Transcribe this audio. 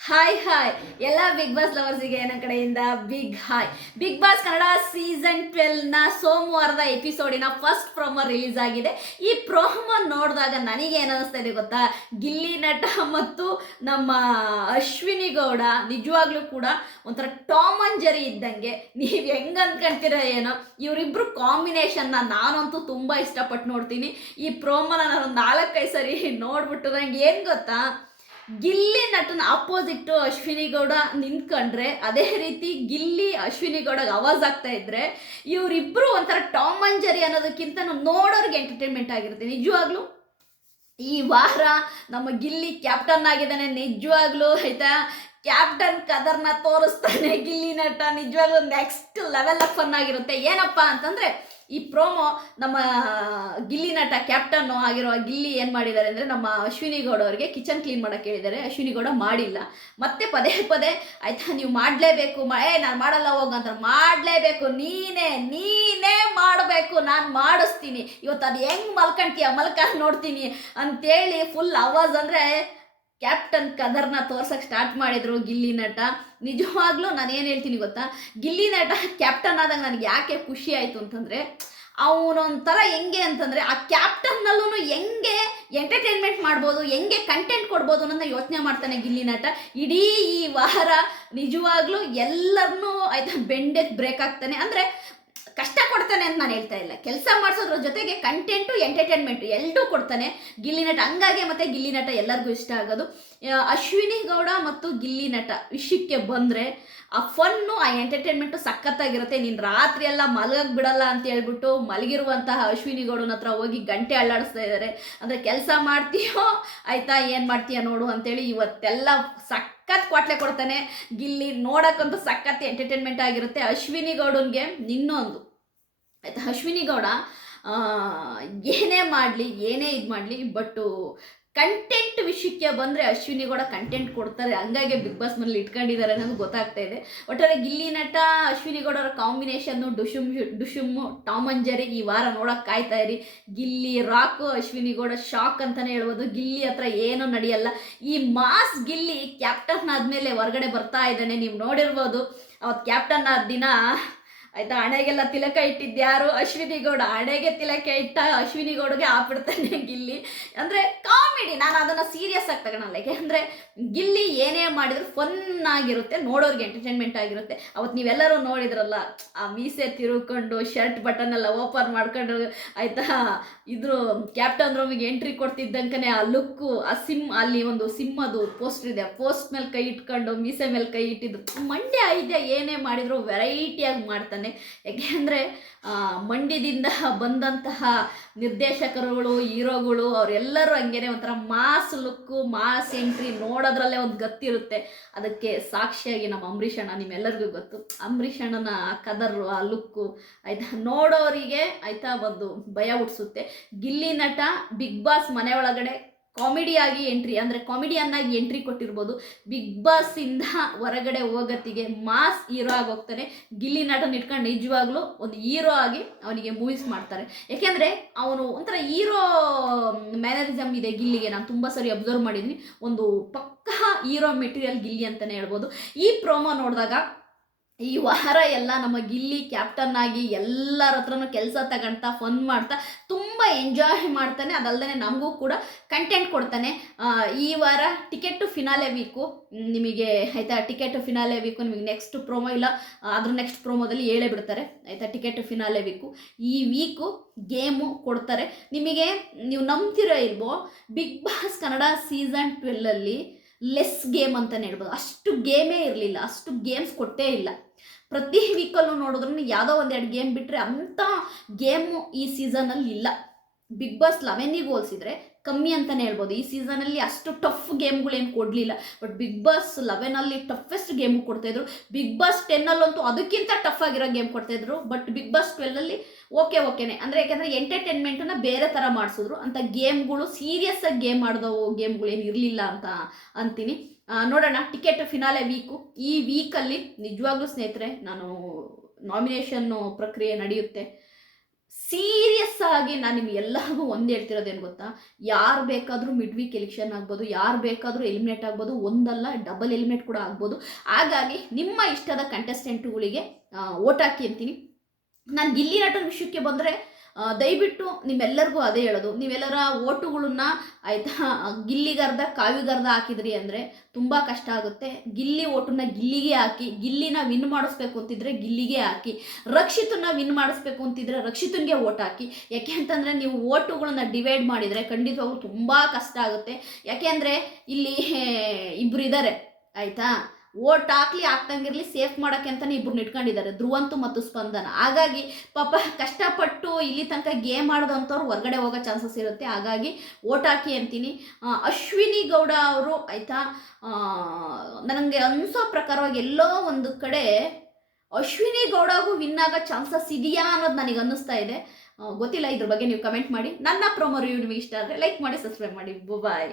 Hi hi ಎಲ್ಲ big boss ಲವರ್ಸಿಗೆ ನನ್ನ ಕಡೆಯಿಂದ big hi big boss Kannada season ಟ್ವೆಲ್ನ ಸೋಮವಾರದ ಎಪಿಸೋಡಿನ ಫಸ್ಟ್ ಪ್ರೋಮೋ ರಿಲೀಸ್ ಆಗಿದೆ. ಈ ಪ್ರೋಮೋ ನೋಡಿದಾಗ ನನಗೆ ಏನು ಅನಿಸ್ತಾ ಇದೆ ಗೊತ್ತಾ? ಗಿಲ್ಲಿ ನಟ ಮತ್ತು ನಮ್ಮ ಅಶ್ವಿನಿ ಗೌಡ ನಿಜವಾಗ್ಲೂ ಕೂಡ ಒಂಥರ ಟಾಮ್ ಜರಿ ಇದ್ದಂಗೆ. ನೀವು ಹೆಂಗ್ ಏನೋ? ಇವರಿಬ್ರು ಕಾಂಬಿನೇಷನ್ನ ನಾನಂತೂ ತುಂಬ ಇಷ್ಟಪಟ್ಟು ನೋಡ್ತೀನಿ. ಈ ಪ್ರೊಮೋನ ನಾನು ನಾಲ್ಕೈದು ಸರಿ ನೋಡ್ಬಿಟ್ಟು ನಂಗೆ ಏನು ಗೊತ್ತಾ? ಗಿಲ್ಲಿ ನಟನ ಅಪೋಸಿಟ್ ಅಶ್ವಿನಿ ಗೌಡ ನಿಂತ್ಕೊಂಡ್ರೆ, ಅದೇ ರೀತಿ ಗಿಲ್ಲಿ ಅಶ್ವಿನಿ ಗೌಡಗೆ ಅವಾಜ್ ಆಗ್ತಾ ಇದ್ರೆ, ಇವರಿಬ್ರು ಒಂಥರ ಟಾಮ್ ಅಂಜರಿ ಅನ್ನೋದಕ್ಕಿಂತ ಅನ್ನೋದಕ್ಕಿಂತ ನೋಡೋರ್ಗೆ ಎಂಟರ್ಟೈನ್ಮೆಂಟ್ ಆಗಿರುತ್ತೆ, ನಿಜವಾಗ್ಲೂ? ಈ ವಾರ ನಮ್ಮ ಗಿಲ್ಲಿ ಕ್ಯಾಪ್ಟನ್ ಆಗಿದ್ದಾನೆ, ನಿಜವಾಗ್ಲೂ, ಆಯ್ತಾ? ಕ್ಯಾಪ್ಟನ್ ಕದರ್ನ ತೋರಿಸ್ತಾನೆ ಗಿಲ್ಲಿ ನಟ, ನಿಜವಾಗ್ಲೂ ನೆಕ್ಸ್ಟ್ ಲೆವೆಲ್ ಅಪ್ ಅನ್ನಾಗಿರುತ್ತೆ ಏನಪ್ಪ ಅಂತಂದ್ರೆ ಈ ಪ್ರೋಮೋ ನಮ್ಮ ಗಿಲ್ಲಿ ನಟ ಕ್ಯಾಪ್ಟನ್ನು ಆಗಿರೋ ಗಿಲ್ಲಿ ಏನು ಮಾಡಿದ್ದಾರೆ ಅಂದರೆ ನಮ್ಮ ಅಶ್ವಿನಿ ಗೌಡ ಅವರಿಗೆ ಕಿಚನ್ ಕ್ಲೀನ್ ಮಾಡೋಕ್ಕೆ ಹೇಳಿದ್ದಾರೆ. ಅಶ್ವಿನಿ ಗೌಡ ಮಾಡಿಲ್ಲ. ಮತ್ತೆ ಪದೇ ಪದೇ, ಆಯಿತಾ, ನೀವು ಮಾಡಲೇಬೇಕು ಏ, ನಾನು ಮಾಡಲ್ಲ, ಹೋಗು ಅಂತ ಮಾಡಲೇಬೇಕು, ನೀನೇ ನೀನೇ ಮಾಡಬೇಕು, ನಾನು ಮಾಡಿಸ್ತೀನಿ. ಇವತ್ತು ಅದು ಹೆಂಗೆ ಮಲ್ಕಂತೀಯ? ಮಲ್ಕ, ನೋಡ್ತೀನಿ. ಅಂತೇಳಿ ಫುಲ್ ಅವಾಜ್ ಅಂದರೆ ಕ್ಯಾಪ್ಟನ್ ಕದರ್ನ ತೋರ್ಸಕ್ಕೆ ಸ್ಟಾರ್ಟ್ ಮಾಡಿದ್ರು ಗಿಲ್ಲಿ ನಟ. ನಿಜವಾಗ್ಲೂ ನಾನು ಏನು ಹೇಳ್ತೀನಿ ಗೊತ್ತಾ? ಗಿಲ್ಲಿ ನಟ ಕ್ಯಾಪ್ಟನ್ ಆದಾಗ ನನಗೆ ಯಾಕೆ ಖುಷಿ ಆಯಿತು ಅಂತಂದರೆ, ಅವನೊಂಥರ ಹೆಂಗೆ ಅಂತಂದರೆ ಆ ಕ್ಯಾಪ್ಟನ್ನಲ್ಲೂ ಹೆಂಗೆ ಎಂಟರ್ಟೈನ್ಮೆಂಟ್ ಮಾಡ್ಬೋದು, ಹೆಂಗೆ ಕಂಟೆಂಟ್ ಕೊಡ್ಬೋದು ಅನ್ನೋದನ್ನ ಯೋಚನೆ ಮಾಡ್ತಾನೆ ಗಿಲ್ಲಿ ನಟ. ಇಡೀ ಈ ವಾರ ನಿಜವಾಗ್ಲೂ ಎಲ್ಲರನ್ನೂ ಆಯ್ತಾ ಬೆಂಡೆತ್ ಬ್ರೇಕ್ ಆಗ್ತಾನೆ ಅಂದರೆ ಕಷ್ಟ ಕೊಡ್ತಾನೆ ಅಂತ ನಾನು ಹೇಳ್ತಾ ಇಲ್ಲ. ಕೆಲಸ ಮಾಡಿಸೋದ್ರ ಜೊತೆಗೆ ಕಂಟೆಂಟು ಎಂಟರ್ಟೈನ್ಮೆಂಟು ಎರಡೂ ಕೊಡ್ತಾನೆ. ಗಿಲ್ಲಿ ನಟ, ಹಂಗಾಗೆ ಮತ್ತೆ ಗಿಲ್ಲಿ ನಟ ಎಲ್ಲರಿಗೂ ಇಷ್ಟ ಆಗೋದು. ಅಶ್ವಿನಿ ಗೌಡ ಮತ್ತು ಗಿಲ್ಲಿ ನಟ ವಿಷಯಕ್ಕೆ ಬಂದರೆ ಆ ಫನ್ನು, ಆ ಎಂಟರ್ಟೈನ್ಮೆಂಟು ಸಖತ್ತಾಗಿರುತ್ತೆ. ನೀನು ರಾತ್ರಿ ಎಲ್ಲ ಮಲಗಕ್ಕೆ ಬಿಡಲ್ಲ ಅಂತ ಹೇಳ್ಬಿಟ್ಟು ಮಲಗಿರುವಂತಹ ಅಶ್ವಿನಿ ಗೌಡನ ಹತ್ರ ಹೋಗಿ ಗಂಟೆ ಅಳ್ಳಾಡಿಸ್ತಾ ಇದ್ದಾರೆ ಅಂದರೆ ಕೆಲಸ ಮಾಡ್ತೀಯೋ, ಆಯ್ತಾ, ಏನು ಮಾಡ್ತೀಯ ನೋಡು ಅಂತೇಳಿ ಇವತ್ತೆಲ್ಲ ಸಖತ್ ಕ್ವಾಟ್ಲೆ ಕೊಡ್ತಾನೆ. ಗಿಲ್ಲಿ ನೋಡೋಕ್ಕಂತೂ ಸಖತ್ ಎಂಟರ್ಟೈನ್ಮೆಂಟ್ ಆಗಿರುತ್ತೆ. ಅಶ್ವಿನಿ ಗೌಡನ್ಗೆ ಇನ್ನೊಂದು ಆಯ್ತಾ? ಅಶ್ವಿನಿ ಗೌಡ ಏನೇ ಮಾಡಲಿ, ಏನೇ ಇದು ಮಾಡಲಿ, ಬಟ್ಟು ಕಂಟೆಂಟ್ ವಿಷಯಕ್ಕೆ ಬಂದರೆ ಅಶ್ವಿನಿ ಗೌಡ ಕಂಟೆಂಟ್ ಕೊಡ್ತಾರೆ. ಹಂಗಾಗಿ ಬಿಗ್ ಬಾಸ್ ಮನೇಲಿ ಇಟ್ಕೊಂಡಿದ್ದಾರೆ ಅನ್ನೋದು ಗೊತ್ತಾಗ್ತಾ ಇದೆ. ಒಟ್ಟಾರೆ ಗಿಲ್ಲಿ ನಟ ಅಶ್ವಿನಿ ಗೌಡರ ಕಾಂಬಿನೇಷನ್ನು ಡುಶುಮ್ ಡುಶುಮ್, ಟಾಮ್ ಈ ವಾರ ನೋಡಕ್ಕೆ ಕಾಯ್ತಾ ಇರಿ. ಗಿಲ್ಲಿ ರಾಕು ಅಶ್ವಿನಿ ಗೌಡ ಶಾಕ್ ಅಂತಲೇ ಹೇಳ್ಬೋದು. ಗಿಲ್ಲಿ ಹತ್ರ ಏನೂ ನಡೆಯಲ್ಲ. ಈ ಮಾಸ್ ಗಿಲ್ಲಿ ಕ್ಯಾಪ್ಟನ್ ಆದಮೇಲೆ ಹೊರಗಡೆ ಬರ್ತಾ ಇದ್ದಾನೆ. ನೀವು ನೋಡಿರ್ಬೋದು. ಅವತ್ತು ಕ್ಯಾಪ್ಟನ್ ಆದ ದಿನ ಆಯ್ತಾ? ಹಣೆಗೆಲ್ಲ ತಿಲಕ ಇಟ್ಟಿದ್ಯಾರು ಅಶ್ವಿನಿ ಗೌಡ. ಹಣೆಗೆ ತಿಲಕ ಇಟ್ಟ ಅಶ್ವಿನಿ ಗೌಡಗೆ ಹಾಕ್ಬಿಡ್ತಾನೆ ಗಿಲ್ಲಿ. ಅಂದರೆ ಕಾಮಿಡಿ. ನಾನು ಅದನ್ನು ಸೀರಿಯಸ್ ಆಗಿ ತಗೊಳಲ್ಲ. ಯಾಕೆಂದರೆ ಗಿಲ್ಲಿ ಏನೇ ಮಾಡಿದ್ರು ಫನ್ ಆಗಿರುತ್ತೆ, ನೋಡೋರ್ಗೆ ಎಂಟರ್ಟೈನ್ಮೆಂಟ್ ಆಗಿರುತ್ತೆ. ಅವತ್ತು ನೀವೆಲ್ಲರೂ ನೋಡಿದ್ರಲ್ಲ, ಆ ಮೀಸೆ ತಿರುಕೊಂಡು ಶರ್ಟ್ ಬಟನ್ ಎಲ್ಲ ಓಪನ್ ಮಾಡ್ಕೊಂಡು ಆಯ್ತಾ, ಇದ್ರ ಕ್ಯಾಪ್ಟನ್ ರೂಮಿಗೆ ಎಂಟ್ರಿ ಕೊಡ್ತಿದ್ದಂಕನೆ ಆ ಲುಕ್ಕು ಆ ಸಿಮ್ ಅಲ್ಲಿ ಒಂದು ಸಿಮ್ಮದು ಪೋಸ್ಟ್ ಇದೆ. ಪೋಸ್ಟ್ ಮೇಲೆ ಕೈ ಇಟ್ಕೊಂಡು ಮೀಸೆ ಮೇಲೆ ಕೈ ಇಟ್ಟಿದ್ದು. ಮಂಡ್ಯ ಐಡಿಯಾ ಏನೇ ಮಾಡಿದ್ರು ವೆರೈಟಿಯಾಗಿ ಮಾಡ್ತಾನೆ. ಯಾಕೆಂದರೆ ಮಂಡ್ಯದಿಂದ ಬಂದಂತಹ ನಿರ್ದೇಶಕರುಗಳು, ಹೀರೋಗಳು ಅವರೆಲ್ಲರೂ ಹಂಗೇನೆ ಒಂಥರ ಮಾಸ್ ಲುಕ್ಕು, ಮಾಸ್ ಎಂಟ್ರಿ ನೋಡೋದ್ರಲ್ಲೇ ಒಂದು ಗತ್ತಿರುತ್ತೆ ಅದಕ್ಕೆ ಸಾಕ್ಷಿಯಾಗಿ ನಮ್ಮ ಅಂಬರೀಷ್ ಅಣ್ಣ ನಿಮ್ಮೆಲ್ಲರಿಗೂ ಗೊತ್ತು. ಅಂಬರೀಷ್ ಅಣ್ಣನ ಕದರು, ಆ ಲುಕ್ಕು, ಆಯ್ತಾ? ನೋಡೋರಿಗೆ ಆಯ್ತಾ ಒಂದು ಭಯ ಹುಟ್ಟಿಸುತ್ತೆ ಗಿಲ್ಲಿ ನಟ, ಬಿಗ್ ಬಾಸ್ ಮನೆ ಒಳಗಡೆ ಕಾಮಿಡಿಯಾಗಿ ಎಂಟ್ರಿ ಅಂದರೆ ಕಾಮಿಡಿಯನ್ನಾಗಿ ಎಂಟ್ರಿ ಕೊಟ್ಟಿರ್ಬೋದು. ಬಿಗ್ ಬಾಸಿಂದ ಹೊರಗಡೆ ಹೋಗತ್ತಿಗೆ ಮಾಸ್ ಹೀರೋ ಆಗಿ ಹೋಗ್ತಾನೆ. ಗಿಲ್ಲಿ ನಟನ ಇಟ್ಕೊಂಡು ನಿಜವಾಗ್ಲೂ ಒಂದು ಹೀರೋ ಆಗಿ ಅವನಿಗೆ ಮೂವೀಸ್ ಮಾಡ್ತಾರೆ. ಯಾಕೆಂದರೆ ಅವನು ಒಂಥರ ಹೀರೋ ಮ್ಯಾನರಿಸಮ್ ಇದೆ ಗಿಲ್ಲಿಗೆ. ನಾನು ತುಂಬ ಸರಿ ಅಬ್ಸರ್ವ್ ಮಾಡಿದ್ದೀನಿ ಒಂದು ಪಕ್ಕಾ ಹೀರೋ ಮೆಟೀರಿಯಲ್ ಗಿಲ್ಲಿ ಅಂತಲೇ ಹೇಳ್ಬೋದು. ಈ ಪ್ರೋಮೋ ನೋಡಿದಾಗ ಈ ವಾರ ಎಲ್ಲ ನಮ್ಮ ಗಿಲ್ಲಿ ಕ್ಯಾಪ್ಟನ್ ಆಗಿ ಎಲ್ಲರ ಹತ್ರನೂ ಕೆಲಸ ತಗೊಳ್ತಾ ಫನ್ ಮಾಡ್ತಾ ತುಂಬ ಎಂಜಾಯ್ ಮಾಡ್ತಾನೆ. ಅದಲ್ಲದೆ ನಮಗೂ ಕೂಡ ಕಂಟೆಂಟ್ ಕೊಡ್ತಾನೆ. ಈ ವಾರ ಟಿಕೆಟ್ ಫಿನಾಲೆ ವೀಕು ನಿಮಗೆ ಆಯಿತಾ? ಟಿಕೆಟ್ ಫಿನಾಲೆ ವೀಕು ನಿಮಗೆ ನೆಕ್ಸ್ಟ್ ಪ್ರೋಮೋ ಇಲ್ಲ. ಅದ್ರ ನೆಕ್ಸ್ಟ್ ಪ್ರೋಮೋದಲ್ಲಿ ಹೇಳೇ ಬಿಡ್ತಾರೆ. ಆಯಿತಾ? ಟಿಕೆಟ್ ಫಿನಾಲೆ ವೀಕು ಈ ವೀಕು ಗೇಮು ಕೊಡ್ತಾರೆ. ನಿಮಗೆ, ನೀವು ನಂಬ್ತಿರೋ ಇಲ್ವೋ ಬಿಗ್ ಬಾಸ್ ಕನ್ನಡ ಸೀಸನ್ ಟ್ವೆಲ್ಲಲ್ಲಿ ಲೆಸ್ ಗೇಮ್ ಅಂತಲೇ ಹೇಳ್ಬೋದು. ಅಷ್ಟು ಗೇಮೇ ಇರಲಿಲ್ಲ, ಅಷ್ಟು ಗೇಮ್ಸ್ ಕೊಟ್ಟೇ ಇಲ್ಲ. ಪ್ರತಿ ವೀಕಲ್ಲೂ ನೋಡಿದ್ರು ಯಾವುದೋ ಒಂದೆರಡು ಗೇಮ್ ಬಿಟ್ಟರೆ ಅಂಥ ಗೇಮು ಈ ಸೀಸನಲ್ಲಿ ಇಲ್ಲ ಬಿಗ್ ಬಾಸ್ ಲೆವೆನಿಗೆ ಹೋಲಿಸಿದ್ರೆ ಕಮ್ಮಿ ಅಂತಲೇ ಹೇಳ್ಬೋದು. ಈ ಸೀಸನಲ್ಲಿ ಅಷ್ಟು ಟಫ್ ಗೇಮ್ಗಳೇನು ಕೊಡಲಿಲ್ಲ. ಬಟ್ ಬಿಗ್ ಬಾಸ್ ಲೆವೆನಲ್ಲಿ ಟಫೆಸ್ಟ್ ಗೇಮ್ ಕೊಡ್ತಾಯಿದ್ರು ಬಿಗ್ ಬಾಸ್ ಟೆನ್ನಲ್ಲಂತೂ ಅದಕ್ಕಿಂತ ಟಫ್ ಆಗಿರೋ ಗೇಮ್ ಕೊಡ್ತಾಯಿದ್ರು ಬಟ್ ಬಿಗ್ ಬಾಸ್ ಟ್ವೆಲ್ಲಲ್ಲಿ ಓಕೆ ಓಕೆನೆ ಅಂದರೆ ಯಾಕೆಂದರೆ ಎಂಟರ್ಟೈನ್ಮೆಂಟನ್ನು ಬೇರೆ ಥರ ಮಾಡಿಸಿದ್ರು. ಅಂತ ಗೇಮ್ಗಳು ಸೀರಿಯಸ್ ಆಗಿ ಗೇಮ್ ಆಡಿದವು ಗೇಮ್ಗಳು ಏನು ಇರಲಿಲ್ಲ ಅಂತ ಅಂತೀನಿ. ನೋಡೋಣ. ಟಿಕೆಟ್ ಫಿನಾಲೆ ವೀಕು ಈ ವೀಕಲ್ಲಿ ನಿಜವಾಗ್ಲೂ ಸ್ನೇಹಿತರೆ, ನಾನು ನಾಮಿನೇಷನ್ನು ಪ್ರಕ್ರಿಯೆ ನಡೆಯುತ್ತೆ. ಸೀರಿಯಸ್ ಆಗಿ ನಾನು ನಿಮ್ಗೆ ಎಲ್ಲರಿಗೂ ಒಂದು ಹೇಳ್ತಿರೋದೇನು ಗೊತ್ತಾ? ಯಾರು ಬೇಕಾದರೂ ಮಿಡ್ ವೀಕ್ ಎಲೆಕ್ಷನ್ ಆಗ್ಬೋದು, ಯಾರು ಬೇಕಾದರೂ ಎಲಿಮಿನೇಟ್ ಆಗ್ಬೋದು, ಒಂದಲ್ಲ ಡಬಲ್ ಎಲಿಮಿನೇಟ್ ಕೂಡ ಆಗ್ಬೋದು. ಹಾಗಾಗಿ ನಿಮ್ಮ ಇಷ್ಟದ ಕಂಟೆಸ್ಟೆಂಟ್ಗಳಿಗೆ ಓಟ್ ಹಾಕಿ ಅಂತೀನಿ. ನಾನು ಗಿಲ್ಲಿ ನಟನ ವಿಷಯಕ್ಕೆ ಬಂದರೆ ದಯವಿಟ್ಟು ನಿಮ್ಮೆಲ್ಲರಿಗೂ ಅದೇ ಹೇಳೋದು. ನೀವೆಲ್ಲರ ಓಟುಗಳನ್ನ ಆಯಿತಾ ಗಿಲ್ಲಿಗರ್ಧ ಕಾವಿಗರ್ಧ ಹಾಕಿದ್ರಿ ಅಂದರೆ ತುಂಬ ಕಷ್ಟ ಆಗುತ್ತೆ. ಗಿಲ್ಲಿ ಓಟನ್ನ ಗಿಲ್ಲಿಗೆ ಹಾಕಿ, ಗಿಲ್ಲಿನ ವಿನ್ ಮಾಡಿಸ್ಬೇಕು ಅಂತಿದ್ರೆ ಗಿಲ್ಲಿಗೆ ಹಾಕಿ, ರಕ್ಷಿತನ್ನ ವಿನ್ ಮಾಡಿಸ್ಬೇಕು ಅಂತಿದ್ರೆ ರಕ್ಷಿತನಿಗೆ ಓಟ್ ಹಾಕಿ. ಯಾಕೆ ಅಂತಂದರೆ ನೀವು ಓಟುಗಳನ್ನ ಡಿವೈಡ್ ಮಾಡಿದರೆ ಖಂಡಿತವಾಗ್ಲೂ ತುಂಬ ಕಷ್ಟ ಆಗುತ್ತೆ. ಯಾಕೆಂದರೆ ಇಲ್ಲಿ ಇಬ್ಬರು ಇದ್ದಾರೆ ಆಯಿತಾ? ಓಟ್ ಹಾಕ್ಲಿ ಆಗ್ತಂಗಿರ್ಲಿ ಸೇಫ್ ಮಾಡೋಕೆ ಅಂತಲೇ ಇಬ್ರನ್ನ ಇಟ್ಕೊಂಡಿದ್ದಾರೆ. ಧ್ರುವಂತು ಮತ್ತು ಸ್ಪಂದನ. ಹಾಗಾಗಿ ಪಾಪ ಕಷ್ಟಪಟ್ಟು ಇಲ್ಲಿ ತನಕ ಗೇಮ್ ಆಡೋದಂಥವ್ರು ಹೊರಗಡೆ ಹೋಗೋ ಚಾನ್ಸಸ್ ಇರುತ್ತೆ. ಹಾಗಾಗಿ ಓಟ್ ಹಾಕಿ ಅಂತೀನಿ. ಅಶ್ವಿನಿ ಗೌಡ ಅವರು ಆಯಿತಾ ನನಗೆ ಅನಿಸೋ ಪ್ರಕಾರವಾಗಿ ಎಲ್ಲೋ ಒಂದು ಕಡೆ ಅಶ್ವಿನಿ ಗೌಡಗೂ ವಿನ್ ಆಗೋ ಚಾನ್ಸಸ್ ಇದೆಯಾ ಅನ್ನೋದು ನನಗೆ ಅನ್ನಿಸ್ತಾ ಇದೆ. ಗೊತ್ತಿಲ್ಲ ಇದ್ರ ಬಗ್ಗೆ ನೀವು ಕಮೆಂಟ್ ಮಾಡಿ. ನನ್ನ ಪ್ರೊಮೋ ರಿವ್ಯೂ ನಿಮಗೆ ಇಷ್ಟ ಆದರೆ ಲೈಕ್ ಮಾಡಿ ಸಬ್ಸ್ಕ್ರೈಬ್ ಮಾಡಿ. ಬಾಯ್